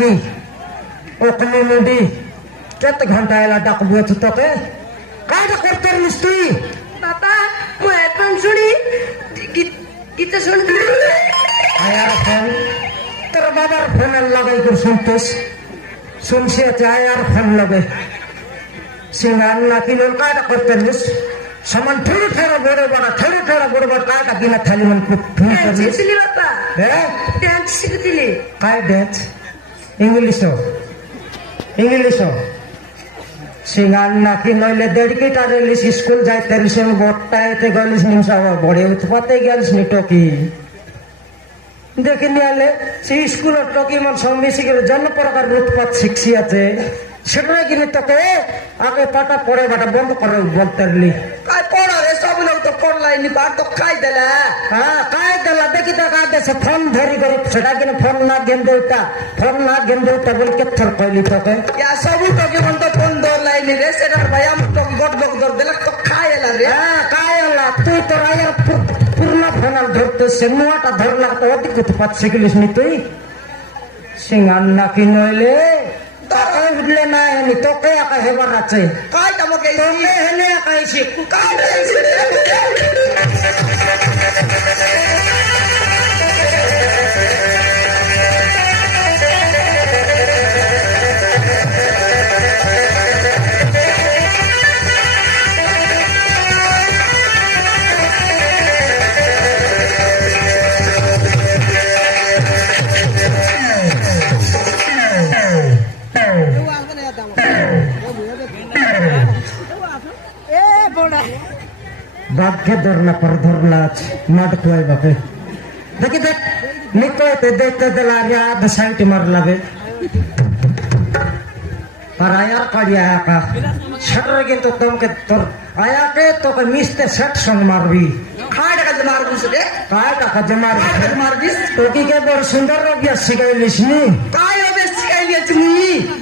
নাকি ওখানে নদী কত ঘন্টা এলা ডাকবো তোকে কাজটা করতে পারিস তুই বাবা মু এখন শুনি গীতা শুনতে আয়ার ফোন তোর বাবার ফোন লাগাই করে শুনতেস শুনছে আয়ার ফোন লাগে সিঙ্গার নাকি লোক কাজটা করতে পারিস সমান ঠেড়ে ঠেড়ে বড় বড় কাজটা কিনা থালি মন খুব ফোন করিস শিখছিলি বাবা হ্যাঁ ডান্স শিখছিলি काय डेच इंग्लिश सिंगार नाकी नईले देड़कीटा रेलिस स्कूल जाते बट्टाते गलिस निमसा बड़े उत्पाते गलिस नि टकी देखिनी आले से स्कूल टकी मन समिसी करे जन प्रकार उत्पात शिक्षी আছে সেটা কিনে তোকে আগে পাটা পড়ে বাটা বন্ধ করে বলতে রলি কাই পড়া রে সব লোক তো পড়লাই নি বার তো খাই দেলা হ্যাঁ কাই দেলা দেখি তো কাই দেছে ফোন ধরি করে সেটা কিনে ফোন না গেন্দে উঠা বল কেথর কইলি তোকে ইয়া সব তো কি মন তো ফোন ধরলাই নি রে সেটা ভাই আম তো গট গট ধর দেলা তো খাই এলা রে হ্যাঁ কাই এলা তুই তো আয়ার পূর্ণ ফোন ধরতে সে নোয়াটা ধরলা তো অধিক কিছু পাচ্ছ শিখলিস নি তুই সিঙ্গার নাকি নইলে তোকে উঠলে না এনি তোকে একা হেবার আছে কাই আমাকে তোকে হেলে একা এসে কাই बाघे धरना पर धरला माट खुआई बापे देखी देख निकलते देखते दिला आधा साइड मार लागे और आया काढ़िया का शटर किंतु तुमके तोर आया के तो के मिस्ते सेट संग मारबी खाड़ का मार बुस रे काय का जमार मार दिस तो की के बड़ सुंदर रोगिया सिगाइलिस नी काय ओबे सिखाइले तुमी